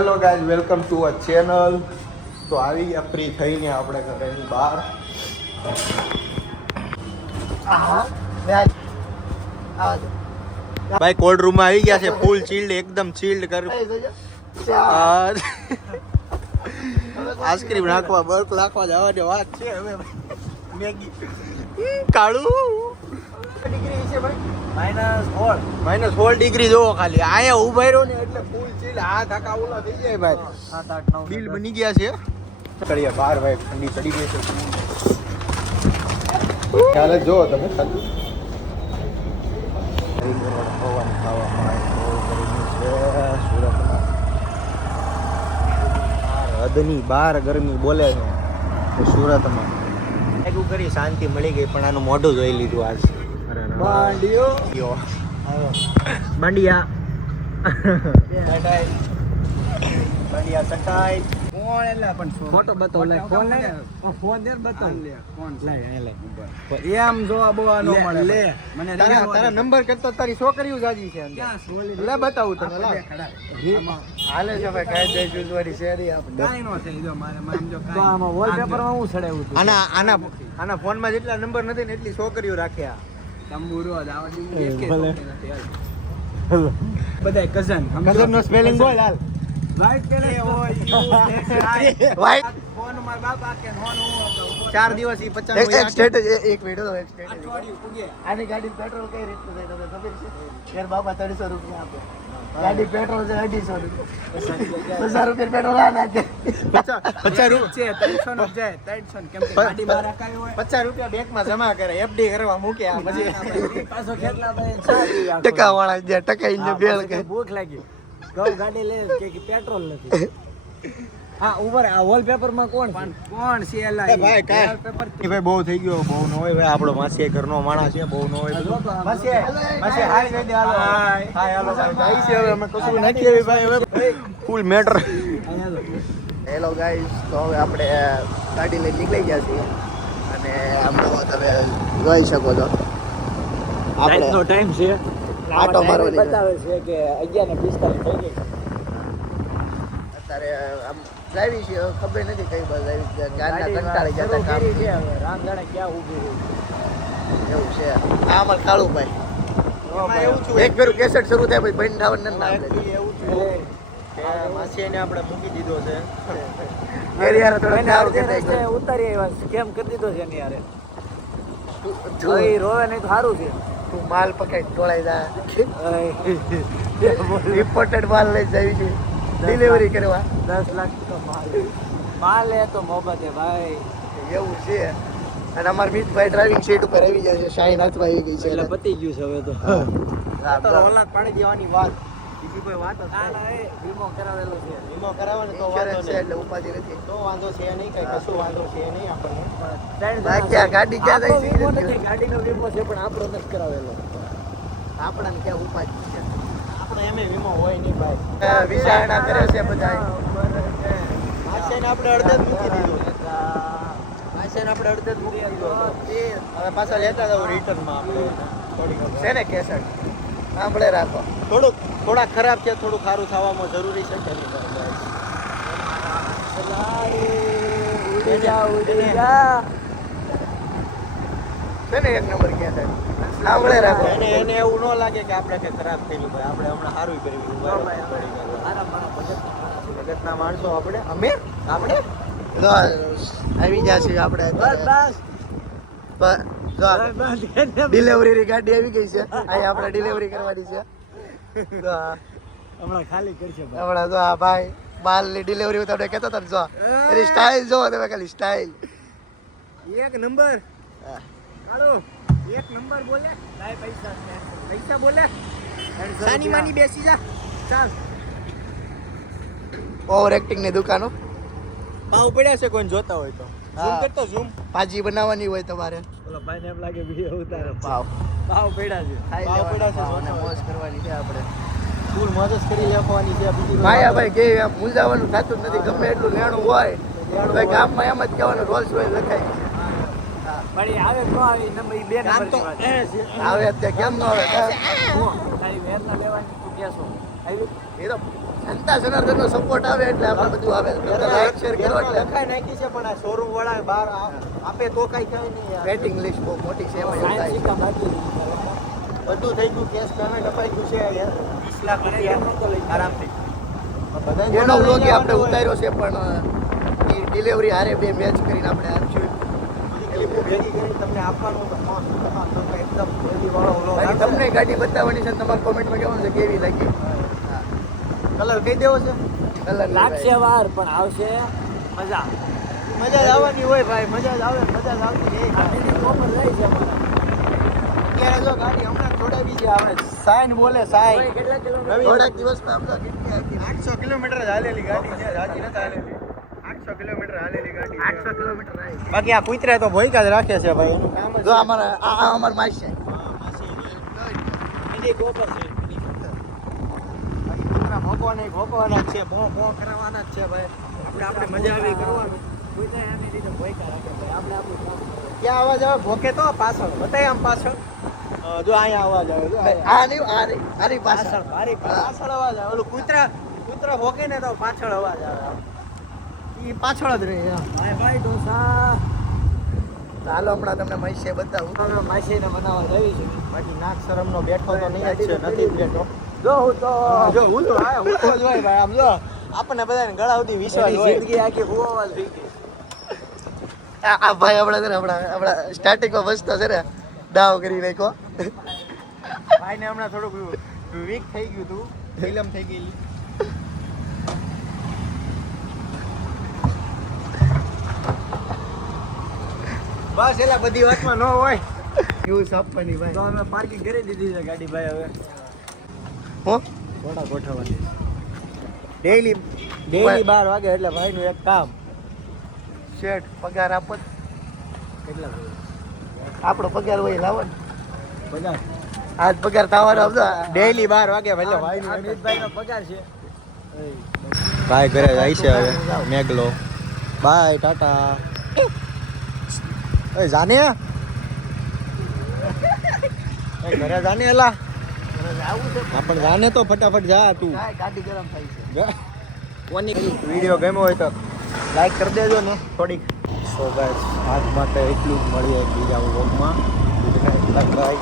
Hello guys, welcome to a channel. તો આવી ગયા ફ્રી થઈને આપણે ઘરેની બહાર. ભાઈ કોલ્ડ રૂમમાં આવી ગયા છે, ફૂલ ચીલ્ડ, એકદમ ચીલ્ડ કર. આઈસ્ક્રીમ નાખવા બર્ફ નાખવા જવાની વાત છે. હવે મેગી કાળું ડિગ્રી છે ભાઈ, -4 ડિગ્રી જોવો ખાલી. અહીંયા ઉભા રહ્યો ને એટલે ફૂલ ચીલ, હાથ આખા ઓલા થઈ જાય ભાઈ. 7-8 9 બિલ બની ગયા છે. ચડીએ બહાર ભાઈ, ઠંડી ચડી ગઈ છે. ખ્યાલ જ જોવો તમે ખાલી હવાનું ખાવામાં સુરતમાં હદની બહાર ગરમી બોલે છે. સુરતમાં એવું કરી શાંતિ મળી ગઈ, પણ આનું મોઢું જોઈ લીધું આજ. બાંડિયા ચટાઈ કોણ એટલે પણ ફોટો બતાવ લે. ફોન લે, ફોન દે બતાવ લે. ફોન લે એમ જોવા બોવા નો મળે લે. મને તારા નંબર કરતો તારી છોકરીઓ જાજી છે લે, બતાવું તને. હાલે છે ભાઈ, કાઈ દે જુજવારી શેરી આપણે કાઈ નો થઈ જો મારે જો કાઈ. તો આમાં વોલપેપર માં હું છડાવ્યું હતું. આના ફોન માં જેટલા નંબર નથી ને એટલી છોકરીઓ રાખ્યા. તંબુરો દાવડી એક બધાય કઝન નો સ્પેલિંગ બોલ હાલ. વાઈટ પેલે વાઈટ ફોન માર બાપા કે નોનો 4 દિવસ ઈ 55 એક સ્ટેટસ એક વિડિયો એક સ્ટેટસ અઠવાડિયું પૂગે. આની ગાડી પેટ્રોલ કઈ રીતનું થાય તમને ખબર છે? યાર બાપા 300 રૂપિયા આપે. ગાડી પેટ્રોલ છે 250 રૂપિયા. 1000 રૂપિયા પેટ્રોલ આ નાખે. 50 રૂપિયા છે 300 નો જાય 300 કેમ કે ગાડી બહાર રખાવી હોય 50 રૂપિયા બેંક માં જમા કરે, એફડી કરવા મૂકે. આ પછી પાછો ખેતલા ભાઈ ટકા વાળા જે ટકા ઇને બેલ કે ભૂખ લાગી ગૌ ગાડી લે કે પેટ્રોલ નથી. હા ઉપર આ વોલપેપર માં કોણ છે એલા ભાઈ? કાઈ વોલપેપર ભાઈ બહુ થઈ ગયો, બહુ ન હોય ભાઈ. આપણો માસી ઘરનો માણસ છે, બહુ ન હોય. માસી હાય કહી દે. હાલો હાય હાલો ભાઈ છે. હવે અમે કશું નાખીએ ભાઈ, હવે ફૂલ મેટર. હેલો ગાઈસ, તો હવે આપણે ગાડી લઈને નીકળી ગયા છીએ અને આમ તો તમે જોઈ શકો છો આપણો ટાઈમ છે. આટો મારવાની બતાવે છે કે 11:45 થઈ ગઈ. અત્યારે આમ ડ્રાઈવિંગ છે, ખબર નથી કઈ બસ આવી ગાડીના કંટાળી જતા કામ છે. હવે રામજાણે ક્યાં ઊભી રહી એવું છે. આ અમાર કાળુભાઈ એમાં એવું છું, એક ફેરું કેસેટ શરૂ થાય પછી બંધ થવાનું ના એવું છે. માસીને આપણે મૂકી દીધો છે એરિયા થોડો ઉતારી આવ્યા કેમ કરી દીધો છે ને યાર. જોઈ રોવે નહીં તો સારું છે. તું માલ પકડ ટોળાઈ જા. ઇમ્પોર્ટેડ માલ લઈ જાવી છે ડિલિવરી કરવા. 10 લાખ તો માલ લે તો મોહબ્બત હે ભાઈ. એવું છે. અને અમાર મિતભાઈ ડ્રાઇવિંગ સીટ ઉપર આવી જાય છે. શાઈન હાથમાં આવી ગઈ છે એટલે પતી ગયું છે હવે તો. તો ઓલા પાડી દેવાની વાત, બીજી કોઈ વાત ના એ વીમો કરાવેલો છે. વીમો કરાવવાનો તો વાંધો છે એટલે ઉપાધિ નથી. તો વાંધો છે નહીં, કઈ કશું વાંધો છે નહીં આપણને. બાકી ગાડી ક્યાં જાય છે? ગાડીનો વીમો છે પણ આપણો નથી કરાવેલો. આપણાને ક્યાં ઉપાધિ છે? આપણે એમે વીમો હોય નહીં ભાઈ. વિચારણા કરે છે બધા. માસીને આપણે અડધે જ મૂકી દીધું. માસીને આપણે અડધે જ મૂકી દીધું. હવે પાછા લેતા જાવ રિટર્નમાં. આપણે થોડીક છે ને કેસેટ સાંભળે રાખો. થોડા ખરાબ છે, થોડું સારું થવામાં જરૂરી છે કે નહીં? છે ને એક નંબર ક્યાં થાય સાંભળે રાખો. એને એવું ન લાગે કે આપણે કઈ ખરાબ કર્યું ભાઈ. આપણે હમણાં સારું કર્યું. જગતના માણસો આપણે આવી ગયા છીએ આપણે. ડિલિવરી ગાડી આવી ગઈ છે. અહીં આપણે ડિલિવરી કરવાની છે. હમણાં ખાલી કરશે હમણાં. જો આ ભાઈ માલની ડિલિવરી તમને કહેતો હતો જો એની સ્ટાઇલ જો તમે ખાલી સ્ટાઇલ એક નંબર. હાલો એક નંબર બોલે લાય પૈસા બોલે સાની માની બેસી જા. ચાલ ઓવર એક્ટિંગ ની દુકાનો પાવ પડ્યા છે કોઈને જોતા હોય તો ઝૂમ કરતો ઝૂમ. ભાજી બનાવવાની હોય તમારે ઓલો ભાઈને એમ લાગે વિડિયો ઉતારે. પાવ પડ્યા છે, પાવ પડ્યા છે અને મોજ કરવાની છે. આપણે ફૂલ મોજ જ કરી લેવાની છે. ભાઈ ભાઈ કે આમ મૂંઝાવાનું થતું જ નથી. ગમે એટલું લેણું હોય ભાઈ ગામમાં એમ જ કહેવાનું રોલ્સ રોયસ લખાય છે. પણ આવે તો આવે નંબર 2 નંબર તો આવે તે કેમ ન આવે? તારી વેરના લેવાની તું કેસો આવી એ તો જનતા જનાર્દનનો સપોર્ટ આવે એટલે આપણે બધું આવે લાઈક શેર કરો એટલે લખાઈ નાખી છે પણ આ શોરૂમ વાળા બહાર આપે તો કઈ કઈ નહીં યાર. વેટિંગ લિસ્ટ બહુ મોટી છે એમાં એવું થાય. બધું થઈ ગયું કેશ પેમેન્ટ અપાઈ ગયું છે યાર 20 લાખ રૂપિયા આરામથી એનો વ્લોગ આપણે ઉતાર્યો છે પણ એ ડિલિવરી હારે બે મેચ કરીને આપણે આપશું. ક્લિપો ભેગી કરી તમને આપવાનું તો એકદમ જલ્દી વાળો વ્લોગ બાકી તમને ગાડી બતાવવાની છે તમારે કોમેન્ટમાં કહેવાનું છે કેવી લાગી. કલર કહી દેવો છે કલર લાગશે વાર પણ આવશે મજા. મજા જ આવવાની હોય ભાઈ મજા જ આવે મજા જ આવતી રહે ગાડીની કોપર રહી છે અમારે. અત્યારે જો ગાડી હમણાં છોડાવી છે આપણે સાઈન બોલે સાઈન કેટલા કિલોમીટર? થોડાક દિવસમાં આપણે કેટલી હતી? 800 કિલોમીટર જ હાલેલી ગાડી છે રાજી નથી હાલેલી 800 કિલોમીટર હાલેલી ગાડી 800 કિલોમીટર આવી. બાકી આ કૂતરા તો ભોયકા જ રાખે છે ભાઈ એનું કામ જ જો અમારા આ અમાર માસી છે. એની કોપર છે. કૂતરા ભોંકવાના જ છે ભોં કરાવવાના જ છે ભાઈ આપણે મજા આવી કરવાનું કોઈ એની રીતે ભોયકા રાખે ભાઈ. આપણે આપણું કામ કરવાનું. ક્યાં અવાજ આવે ભોકે તો પાછળ બતાય આમ પાછળ જો અહીંયા અવાજ આવે જો આ નહીં આરી પાછળ પાછળ અવાજ આવે ઓલું કૂતરા ભોકે ને તો પાછળ અવાજ આવે ઈ પાછળ જ રહે ભાઈ ભાઈ ઢોસા ચાલો હમણાં તમને માસી બતાવું. માસીને બનાવવા જવી છે. બાકી નાક શરમનો બેઠો તો નહીં જ છે નથી જ બેઠો જો હું તો હું તો જ હોય ભાઈ આમ જો આપણને બધાને ગળા સુધી વિશ્વાસ એની હોય જિંદગી આખી હુવાવા જ થઈ ગઈ. આ ભાઈ હમણાં છે ને હમણાં સ્ટાર્ટિંગમાં બસતા છે ને દાવ કરી નાખ્યો. ભાઈને હમણાં થોડુંક વીક થઈ ગયું તું ફિલ્મ થઈ ગયેલી બસ એલા બધી વાતમાં ન હોય યુઝ આપવાની ભાઈ. તો અમે પાર્કિંગ કરી દીધી છે ગાડી ભાઈ. હવે હું થોડા ગોઠવવાની ડેઈલી 12 વાગે એટલે ભાઈનું એક કામ શેઠ પગાર આપો જ. કેટલા આપણો પગાર હોય લાવો ને. બધા આજ પગાર થવાનો સમજો. ડેઈલી 12 વાગે એટલે ભાઈનું અમિતભાઈ નો પગાર છે. ભાઈ ઘરે જાય છે હવે મેઘલો બાય ટાટા એ જાને એ ઘરે જાને એલા આવું છે પણ જાને તો ફટાફટ જા તું કાંઈ ગાડી ગરમ થાય છે. કોની વિડીયો ગમ્યો હોય તો લાઈક કરી દેજો ને થોડીક સો ગાઈસ આજ માટે એટલું જ મળીએ બીજા વ્લોગમાં બાય